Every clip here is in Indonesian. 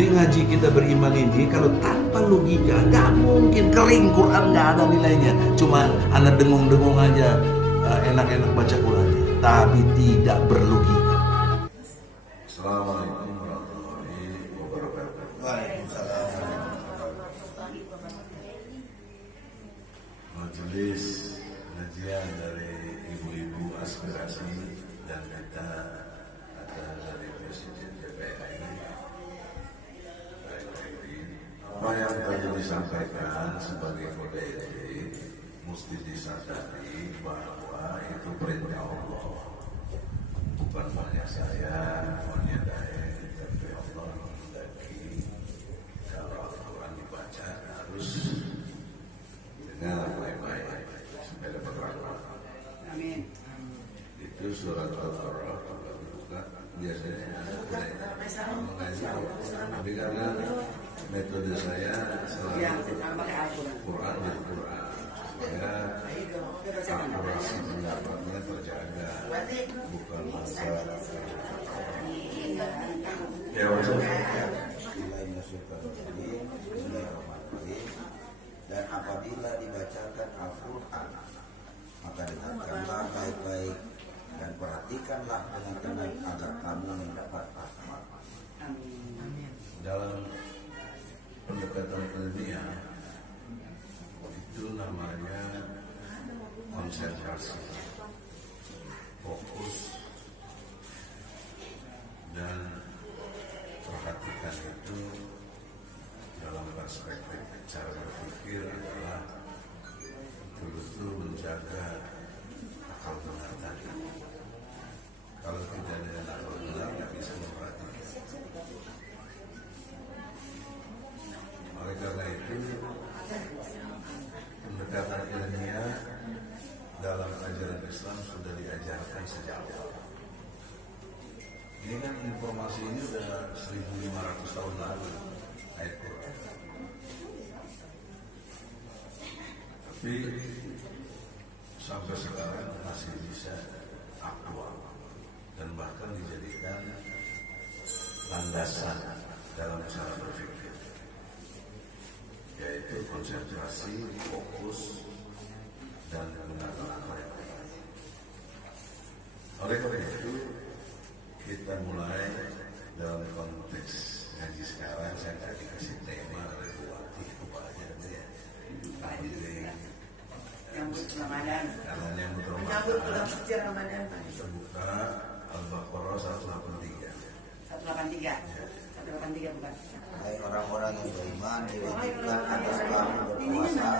Jadi ngaji kita beriman ini kalau tanpa logika nggak mungkin, kering, Quran nggak ada nilainya. Cuma anak dengung-dengung aja, enak-enak baca Qurannya, tapi tidak berlogika. Assalamualaikum warahmatullahi wabarakatuh. Waalaikumsalam. Majelis kajian dari ibu-ibu aspirasi dan kita ada dari Presiden DPR. Apa yang tadi disampaikan sebagai kode etik mesti disadari bahwa itu perintah Allah, bukan hanya saya, hanya dari tapi Allah menghendaki kalau Al-Quran dibaca harus dengan baik-baik supaya dapat rahmat. Amin. Itu surat Al-Baqarah buka biasanya mengaji, tapi karena metode saya selalu Quran dan Quran supaya akurasi pendapatnya terjaga, bukan masa ya Dan apabila dibacakan Al-Quran, maka dengarkanlah baik-baik dan perhatikanlah dengan tenang agar kamu mendapat rahmat. dalam pendekatan ilmiah itu namanya konsentrasi, fokus, dan perhatikan itu dalam perspektif cara berpikir adalah betul-betul menjaga akal benar tadi. Kalau tidak dengan akal benar tidak bisa memperhatikan. Oleh karena itu pendekatan ilmiah dalam ajaran Islam sudah diajarkan sejak awal. Ini kan informasi ini sudah 1500 tahun lalu ayat Quran. Tapi sampai sekarang masih bisa aktual dan bahkan dijadikan landasan dalam cara berpikir, yaitu konsentrasi, fokus, dan menggunakan akal yang baik. Oleh karena itu kita mulai dalam konteks ngaji sekarang. Saya tadi kasih tema Rebuati kepada dia hadirin Nyambut Ramadan. karena nyambut Menyambut bulan Ramadan. suci Ramadan. Kita buka Al-Baqarah 183. 183. 183 bukan. Hai orang-orang yang beriman, diwajibkan atas kamu berpuasa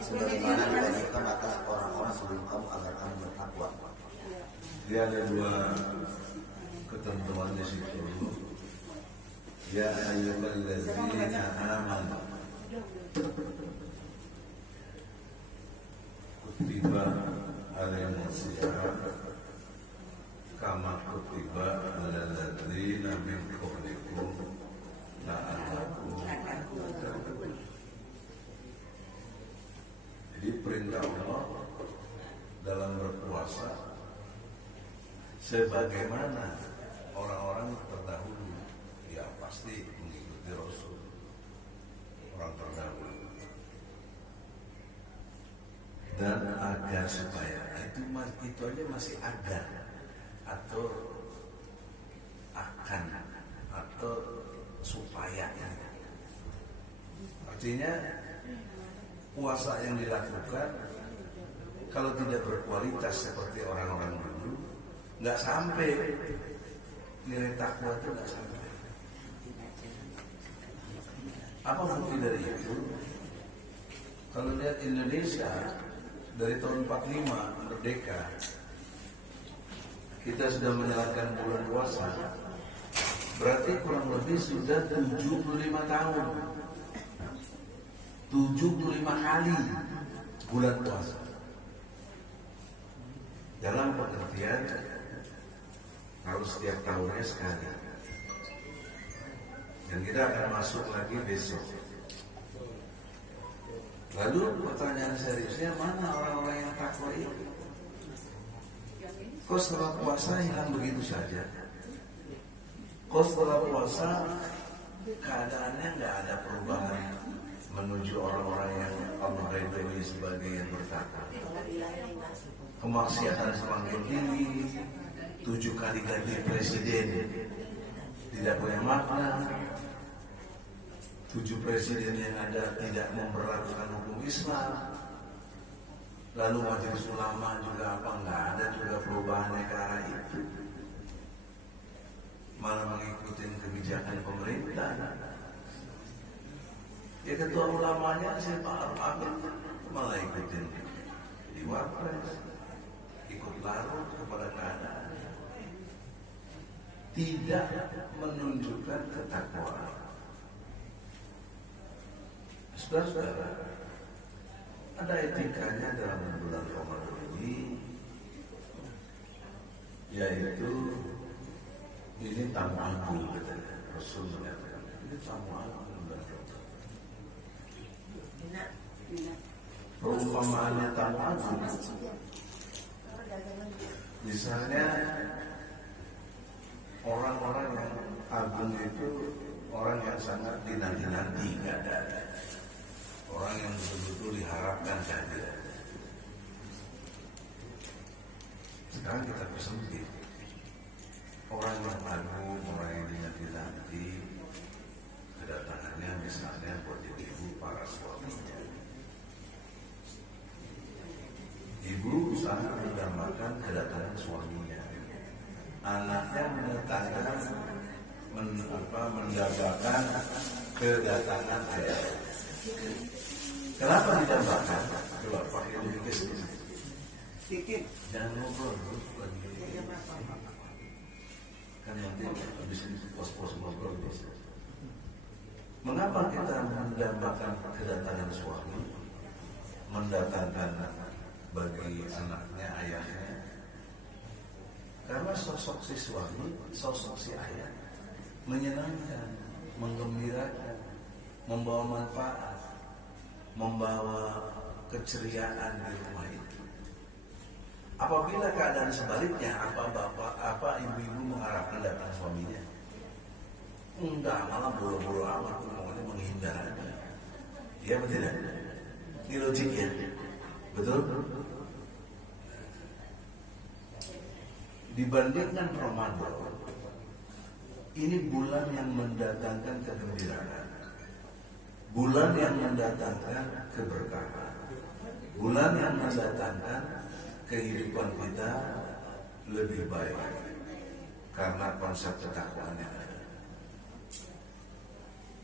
sebagaimana diwajibkan atas orang-orang sebelum kamu agar kamu bertakwa. Dia ada dua ketentuan di situ. Ya ayyuhallazina amanu kutiba alaihimusiyam kama kutiba alal ladzina min qablikum la'allakum tattaqun. Jadi perintah Allah dalam berpuasa sebagaimana orang-orang terdahulu, ya pasti mengikuti Rasul, orang terdahulu. Dan agar supaya itu aja masih agar atau akan atau supaya. Artinya puasa yang dilakukan kalau tidak berkualitas seperti orang-orang dulu, nggak sampai nilai takwa itu, nggak sampai. Apa bukti dari itu? Kalau lihat Indonesia dari tahun 45 merdeka, kita sudah menjalankan bulan puasa, berarti kurang lebih sudah 75 tahun, 75 kali bulan puasa. Dalam pengertian harus setiap tahunnya sekali. Dan kita akan masuk lagi besok. Lalu pertanyaan seriusnya, mana orang-orang yang takwa itu? Kok setelah puasa hilang begitu saja? Kok setelah puasa keadaannya nggak ada perubahan menuju orang-orang yang Allah ridhoi sebagai yang bertakwa. Kemaksiatan semakin tinggi, 7 kali ganti presiden tidak punya makna. 7 presiden yang ada tidak memperlakukan hukum Islam. Lalu majelis ulama juga apa nggak ada juga perubahannya ke arah itu. Malah mengikuti kebijakan pemerintah. Ya ketua ulamanya si Pak Arif Amin malah ikutin di Wapres, ikut larut kepada keadaan, tidak menunjukkan ketakwaan. Saudara-saudara, ada etikanya dalam bulan Ramadan ini, yaitu ini tamu agung, katanya Rasul mengatakan ini tamu agung bulan Ramadan. Perumpamaannya tamu agung, misalnya orang-orang yang agung itu orang yang sangat dinanti-nanti keadaannya, orang yang betul-betul diharapkan kehadiran. Sekarang kita persempit, orang yang agung, orang yang dinanti-nanti, kedatangannya misalnya buat ibu para suaminya. Ibu sangat mendambakan kedatangan suaminya. Anaknya mendambakan kedatangan ayah. Kenapa didambakan? Coba pakai dikit sedikit. Jangan ngobrol dulu lagi. Kan nanti habis itu pos-pos ngobrol terus. Mengapa kita mendambakan kedatangan suami, mendatangkan bagi anaknya, ayahnya? Karena sosok si suami, sosok si ayah menyenangkan, menggembirakan, membawa manfaat, membawa keceriaan di rumah itu. Apabila keadaan sebaliknya, apa ibu-ibu mengharapkan datang suaminya? Enggak, malah buru-buru amat, maunya menghindar aja. Iya betul tidak? Ini logiknya, betul? Dibandingkan Ramadan, ini bulan yang mendatangkan kegembiraan, bulan yang mendatangkan keberkahan, bulan yang mendatangkan kehidupan kita lebih baik karena konsep ketakwaan yang ada.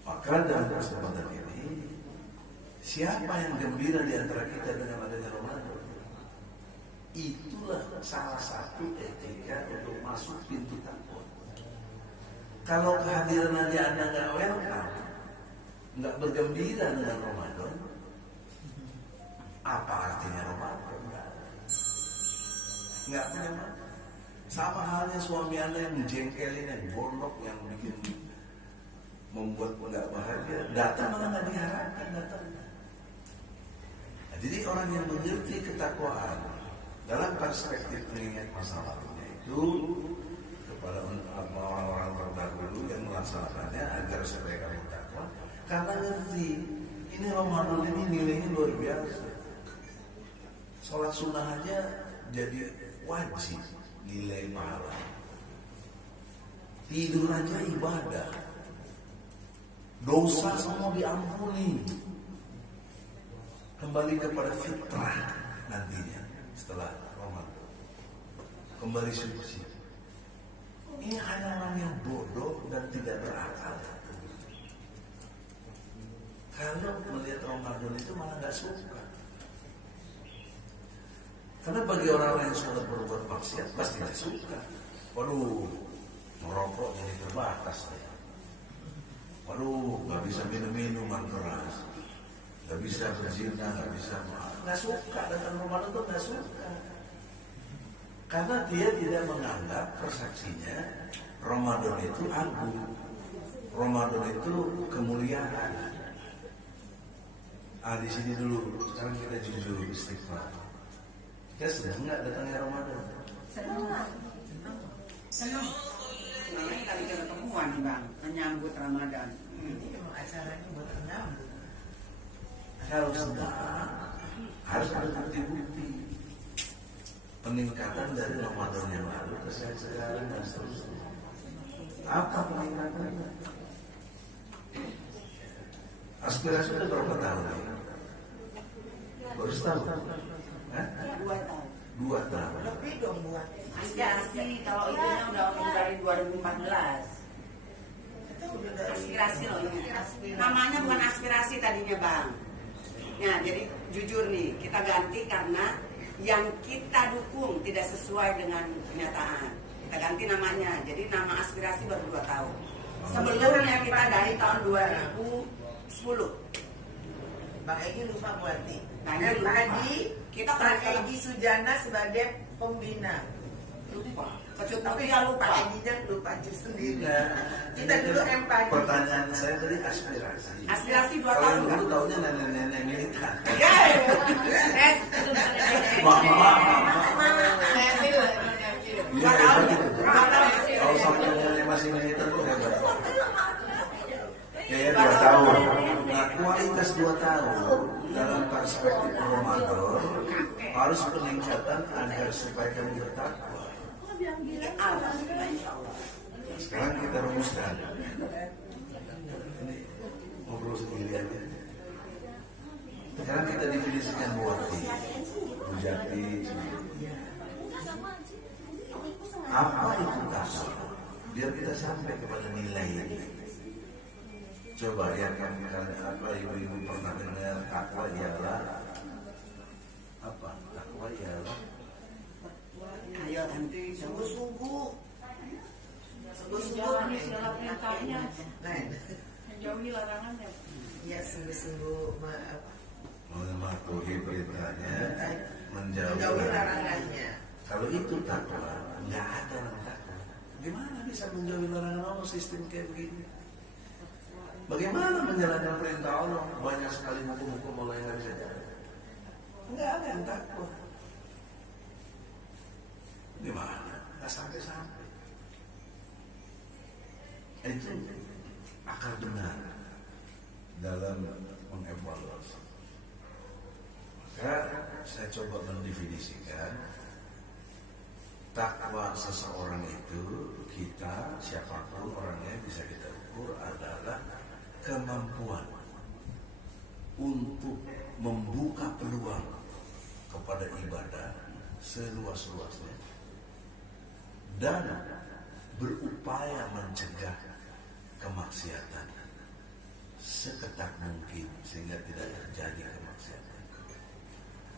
Maka dalam kesempatan ini, siapa yang gembira di antara kita dengan adanya Ramadan? Itulah salah satu etika untuk masuk pintu takwa. Kalau kehadiran aja Anda nggak welcome, nggak bergembira dengan Ramadan, apa artinya Ramadan? Nggak punya makna. Sama halnya suami Anda yang menjengkelin, yang gondok, yang bikin membuat nggak bahagia, datang malah nggak diharapkan datang. Nah, jadi orang yang mengerti ketakwaan dalam perspektif mengingat masa lalunya itu kepada orang-orang terdahulu yang melaksanakannya agar supaya kamu takwa, karena ngerti ini Ramadan ini nilainya luar biasa. Sholat sunnah aja jadi wajib nilai pahala. Tidur aja ibadah. Dosa semua diampuni. Kembali kepada fitrah nantinya setelah Ramadan. Kembali suci. Ini hanya orang yang bodoh dan tidak berakal. Kalau melihat Ramadan itu malah gak suka. Karena bagi orang-orang yang sudah berbuat maksiat pasti gak suka. Waduh, merokok jadi terbatas deh. Waduh, gak bisa minum minuman keras, gak bisa berzina, gak bisa gak suka dengan Ramadan itu gak suka. Karena dia tidak menganggap persepsinya Ramadan itu agung, Ramadan itu kemuliaan. Di sini dulu, sekarang kita jujur istighfar. Kita senang nggak datangnya Ramadan? Senang. Namanya kita bikin ketemuan nih bang, menyambut Ramadan. Ini memang acaranya buat menyambut. Harus ada bukti-bukti peningkatan dari Ramadan yang lalu ke sekarang dan seterusnya. Apa peningkatannya? Aspirasi udah berapa tahun? Baru setahun? 2 tahun. 2 tahun. Lebih dong buat. Aspirasi kalau itunya udah dari 2014. Itu udah dari Aspirasi loh ini. Namanya bukan aspirasi tadinya bang. Nah jadi jujur nih kita ganti karena yang kita dukung tidak sesuai dengan kenyataan. Kita ganti namanya. Jadi nama aspirasi baru 2 tahun. Sebelumnya kita dari tahun 2010. Bang Egy lupa berarti. Bang Egy lupa. Kita Bang pernah- Egy Sujana sebagai pembina. Lupa. Kecut Tapi dia lupa. Pak Egy-nya lupa justru sendiri. Nah, Kita dulu empati. pertanyaan saya tadi aspirasi. Aspirasi 2 Kalau tahun. yang dulu taunya nenek-nenek militan. Dua tahun. Kalau sampai nenek masih militer tuh hebat. Kayak 2 tahun. Nah, kualitas 2 tahun dalam perspektif Ramadan harus peningkatan agar supaya kamu bertakwa. Sekarang kita rumuskan. Ini ngobrol sendiri aja. Sekarang kita definisikan buati, bujati. Apa itu takwa? Biar kita sampai kepada nilai ini. Coba ya kan apa ibu-ibu pernah dengar takwa ialah apa? Takwa ialah Ayo nanti Sungguh-sungguh. Menjauhi segala perintahnya, Lain. menjauhi larangannya. Ya sungguh-sungguh mematuhi perintahnya, menjauhi menjauhi larangannya. Kalau itu takwa, nggak ada orang takwa. Gimana bisa menjauhi larangan Allah sistem kayak begini? Bagaimana menjalankan perintah Allah? Banyak sekali hukum-hukum Allah yang nggak bisa jalan. Nggak ada yang takwa. Gimana? Nggak sampai-sampai. Itu akal benar dalam mengevaluasi. Maka saya coba mendefinisikan takwa seseorang itu, kita siapapun orangnya bisa kita ukur adalah kemampuan untuk membuka peluang kepada ibadah seluas-luasnya dan berupaya mencegah kemaksiatan seketat mungkin sehingga tidak terjadi kemaksiatan.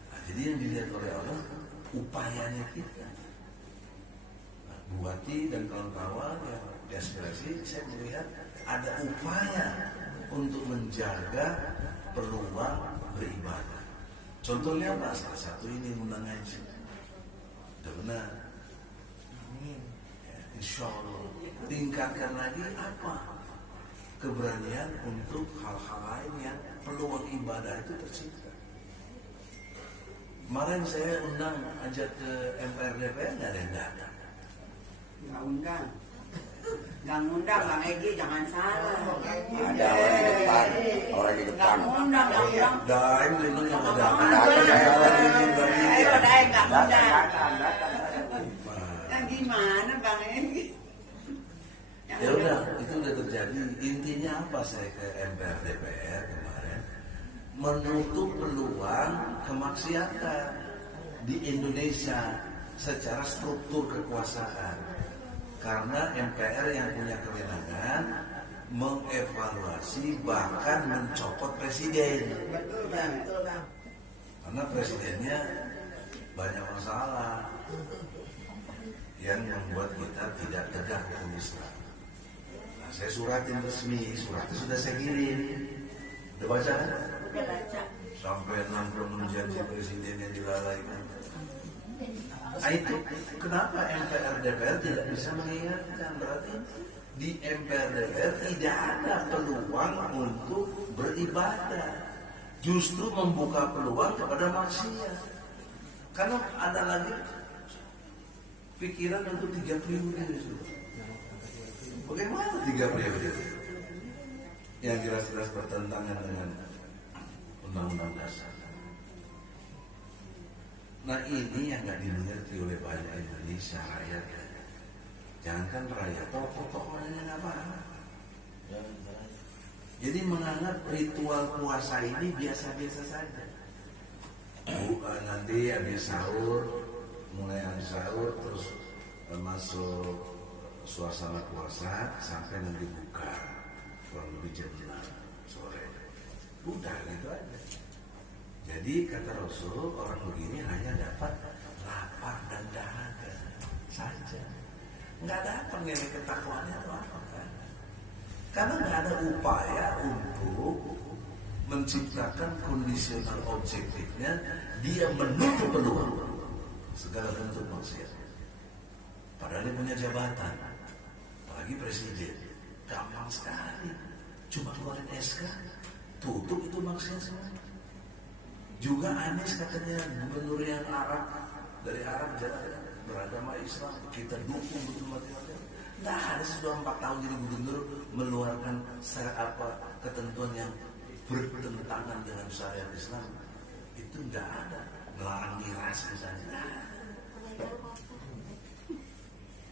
Nah, jadi yang dilihat oleh Allah upayanya kita. Nah, Buati dan kawan-kawan yang aspirasi, saya melihat ada upaya untuk menjaga peluang beribadah. Contohnya apa? Salah satu ini undang ngaji. Sudah benar. Ya, insya Allah tingkatkan lagi apa? Keberanian untuk hal-hal lain yang peluang ibadah itu tercipta. Kemarin saya undang ajak ke MPR DPR, nggak ada yang datang. nggak undang. Nggak ngundang Bang Egy, jangan salah. Ada orang di depan, orang di Nggak depan. ngundang, nggak ngundang. Daim lindung yang ada. Ayo Daeng nggak ngundang. Ya gimana Bang Egy? Ya udah, itu udah terjadi. Intinya apa saya ke MPR DPR kemarin? Menutup peluang kemaksiatan di Indonesia secara struktur kekuasaan. Karena MPR yang punya kewenangan mengevaluasi bahkan mencopot presiden. Betul bang, betul bang. Karena presidennya banyak masalah yang membuat kita tidak tegak hukum Islam. Nah, saya suratin resmi, suratnya sudah saya kirim. Udah baca kan? Udah baca. Sampai 66 janji presiden yang dilalaikan. Nah itu kenapa MPR DPR tidak bisa mengingatkan? Berarti di MPR DPR tidak ada peluang untuk beribadah, justru membuka peluang kepada maksiat. Karena ada lagi pikiran untuk 3 periode. Bagaimana 3 periode yang jelas-jelas bertentangan dengan Undang-Undang Dasar? Nah ini yang nggak dimengerti oleh banyak Indonesia rakyat. Jangankan rakyat, tokoh-tokohnya nggak paham. Jadi menganggap ritual puasa ini biasa-biasa saja. Nanti habis sahur, mulai habis sahur terus masuk suasana puasa sampai nanti buka kurang lebih jam 6 sore. Udah gitu aja. Jadi kata Rasul, orang begini hanya dapat lapar dan dahaga saja. Nggak dapat nilai ketakwaannya itu apa kan? Karena nggak ada upaya untuk menciptakan kondisional objektifnya, dia menutup peluang segala bentuk maksiat. Padahal dia punya jabatan, apalagi presiden, gampang sekali, cuma keluarin SK, tutup itu maksiat semua. Juga Anies katanya gubernur yang Arab, dari Arab beragama Islam, kita dukung betul-betul. Nah, ada sudah 4 tahun jadi gubernur mengeluarkan ketentuan yang bertentangan dengan syariat Islam. Itu tidak ada. Melarang miras misalnya.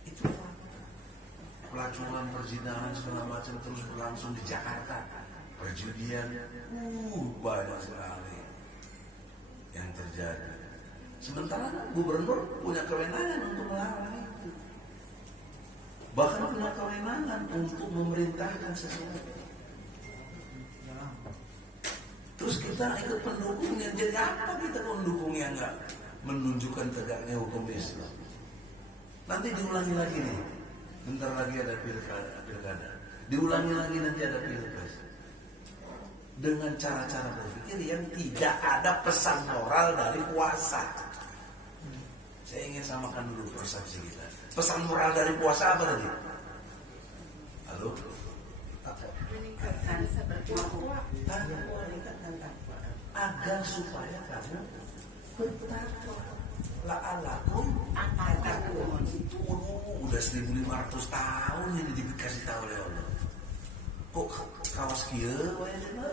Itu pelacuran, perzinahan segala macam terus berlangsung di Jakarta. Perjudian, banyak sekali yang terjadi. Sementara gubernur punya kewenangan untuk melarang itu. Bahkan punya kewenangan untuk memerintahkan sesuatu. Terus kita ikut pendukungnya. Jadi apa kita mendukung yang enggak menunjukkan tegaknya hukum Islam? Nanti diulangi lagi nih. Bentar lagi ada pilkada. Diulangi lagi nanti ada pilpres. Dengan cara-cara berpikir yang tidak ada pesan moral dari puasa. Saya ingin samakan dulu persepsi kita. Pesan moral dari puasa apa tadi? Halo? Meningkatkan bertakwa. Agar supaya kamu bertakwa. La'alakum tattaqun. Itu udah 1500 tahun ini dikasih tahu oleh Allah. Kok kawas kieu wae cenah?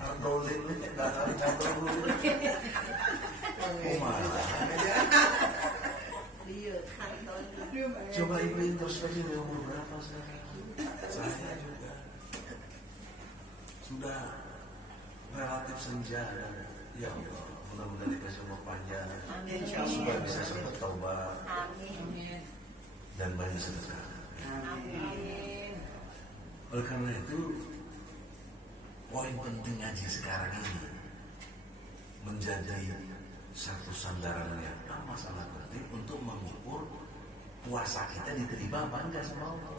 Ardolin enggak kali campur. Coba ibu introspeksi umur berapa sekarang? Saya juga sudah relatif senja. Ya Allah, mudah-mudahan dikasih umur panjang supaya bisa sempat taubat dan banyak sedekah. Oleh karena itu, poin penting ngaji sekarang ini menjadi satu sandaran yang amat sangat penting untuk mengukur puasa kita diterima apa enggak sama Allah.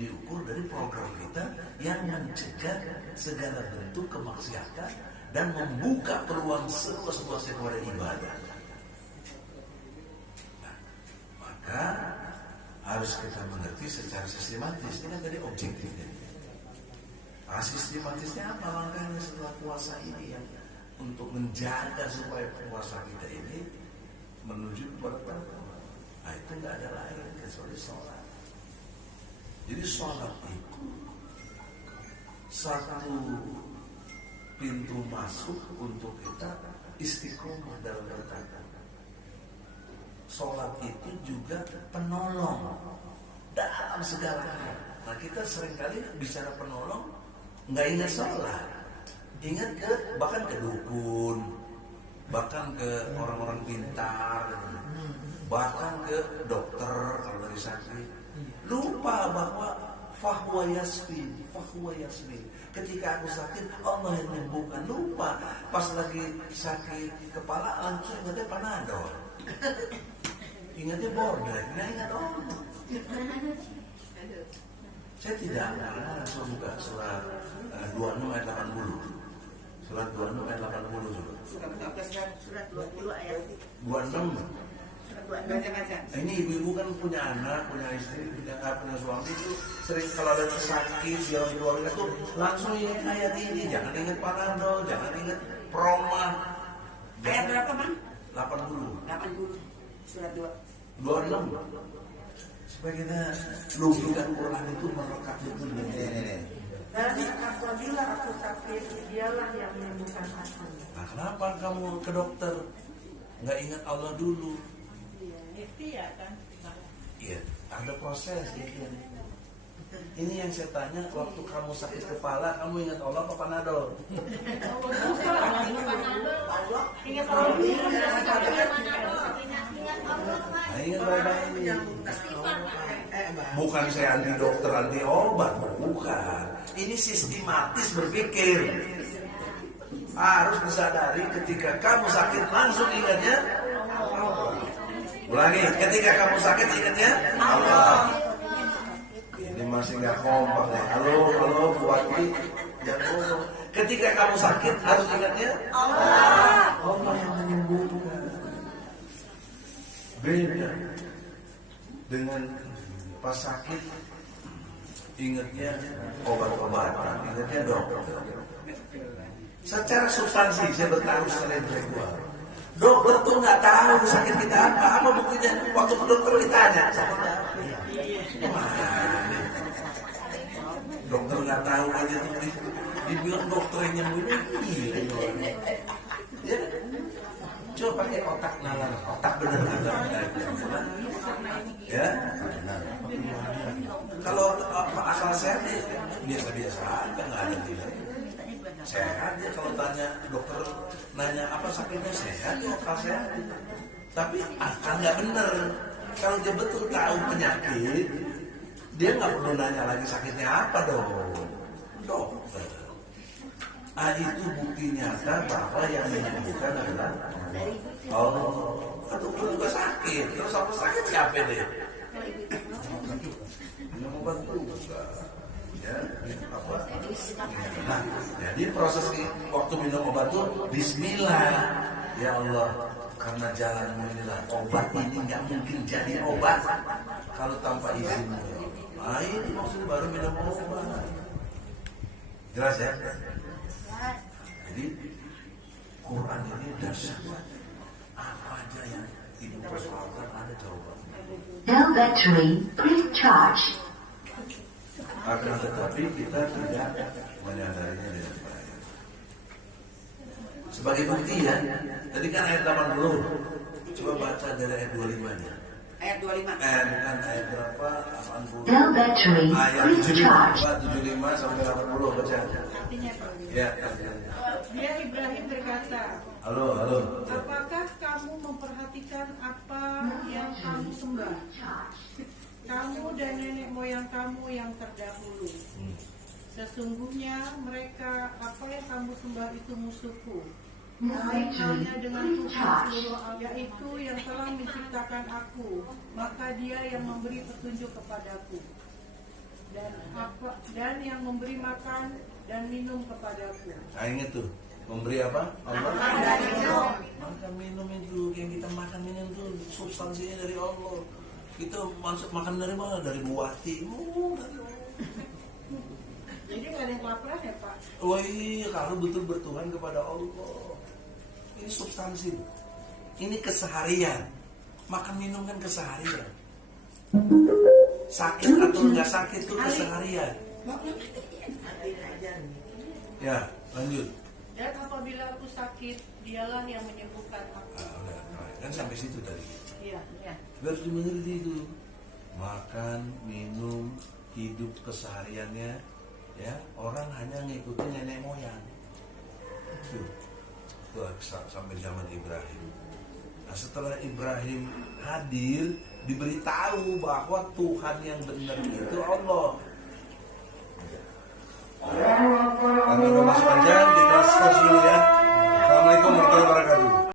Diukur dari program kita yang mencegah segala bentuk kemaksiatan dan membuka peluang seluas-luasnya kepada ibadah. Nah, maka harus kita mengerti secara sistematis. Ini kan tadi objektifnya. Sistematisnya apa langkahnya setelah puasa ini yang untuk menjaga supaya puasa kita ini menuju kepada takwa. Nah itu nggak ada lain kecuali sholat. Jadi sholat itu satu pintu masuk untuk kita istiqomah dalam bertakwa. Sholat itu juga penolong dalam segala hal. Nah kita seringkali bicara penolong nggak ingat sholat, ingat bahkan ke dukun, bahkan ke orang-orang pintar, bahkan ke dokter kalau lagi sakit. Lupa bahwa fahuwa yasmin. Ketika aku sakit, Allah yang menyembuhkan. Lupa pas lagi sakit kepala langsung ingatnya Panadol. Ingatnya Bordeaux, nggak ingat Allah. Saya tidak pernah langsung buka surat 26 ayat 80. Surat 26 ayat 80. Surat 20 ayat 26. Baca-baca. Ini ibu-ibu kan punya anak, punya istri, punya suami itu sering kalau ada sakit dia keluarga tuh langsung ingat ayat ini. Jangan ingat Panadol, jangan ingat Proma. Ayat berapa, Bang? 80. 80. Surat 2. 26. supaya kita logika Quran itu melekat betul dengan Nih. Dan apabila aku sakit, dialah yang menyembuhkan aku. Nah, kenapa kamu ke dokter nggak ingat Allah dulu? Ikhtiar kan? Iya, ada proses gitu. Ini yang saya tanya, waktu kamu sakit kepala, kamu ingat Allah apa Panadol? Ingat Allah. Nah, ingat baik-baik. Bukan saya anti dokter, anti obat, bukan. Ini sistematis berpikir. Harus disadari ketika kamu sakit langsung ingatnya ulangi, ketika kamu sakit ingatnya Allah. Ini masih nggak kompak ya. Halo Buati, jangan ngomong. Ketika kamu sakit harus ingatnya Allah. Allah yang menyembuhkan. Beda dengan pas sakit ingatnya obat-obatan, ingatnya dokter. Secara substansi saya bertaruh secara intelektual. Dokter tuh nggak tahu sakit kita apa buktinya. Waktu ke dokter ditanya sakit apa. Dokter nggak tahu aja tuh dibilang dokter yang nyembuhin gila ini orangnya. Ya, coba pakai otak nalar, otak bener ya. Kalau akal sehat biasa-biasa aja, nggak ada tidak. Sehat ya, kalau tanya dokter nanya apa sakitnya sehat ya, akal sehat. Tapi akal nggak bener. Kalau dia betul tahu penyakit, dia nggak perlu nanya lagi sakitnya apa dong, dokter. Ah, itu bukti nyata bahwa yang menyembuhkan adalah Allah. Dokter juga sakit, terus apa sakit siapa deh? Minum obat juga. Ya, apa? Nah, jadi proses waktu minum obat itu Bismillah. Ya Allah, karena jalanmu inilah obat ini nggak mungkin jadi obat kalau tanpa izinmu. Nah, ini maksudnya baru minum obat. Jelas ya? Jadi Quran ini dasar. Apa aja yang ibu persoalkan ada jawaban. No battery, please charge. Akan tetapi kita tidak menyadarinya dengan baik. Sebagai bukti ya, tadi kan ayat 80. Coba baca dari ayat 25-nya. Ayat 25. Bukan ayat berapa? 80. No battery, Ayat please charge. 75 sampai 80 baca. Artinya apa? Ya. Dia Ibrahim berkata, Halo. apakah kamu memperhatikan apa yang kamu sembah? Kamu dan nenek moyang kamu yang terdahulu. Sesungguhnya mereka apa yang kamu sembah itu musuhku. Lain halnya dengan Tuhan seluruh alam, yaitu yang telah menciptakan aku, maka Dia yang memberi petunjuk kepadaku, dan yang memberi makan dan minum kepadaku. Nah, ingat tuh, memberi apa? Allah. Makan minum itu yang kita makan minum itu substansinya dari Allah. Kita masuk makan dari mana? Dari buati. Jadi nggak ada yang kelaparan ya Pak? Oh iya, kalau betul bertuhan kepada Allah. Ini substansi. Ini keseharian. Makan minum kan keseharian. Sakit atau nggak sakit itu keseharian. Ya, lanjut. Dan apabila aku sakit, Dialah yang menyembuhkan aku. Udah, kan sampai situ tadi. Iya. Harus dimengerti itu. Makan, minum, hidup kesehariannya, ya orang hanya ngikutin nenek moyang. Tuh sampai zaman Ibrahim. Nah, setelah Ibrahim hadir, diberitahu bahwa Tuhan yang benar itu Allah. Karena udah masuk panjang, kita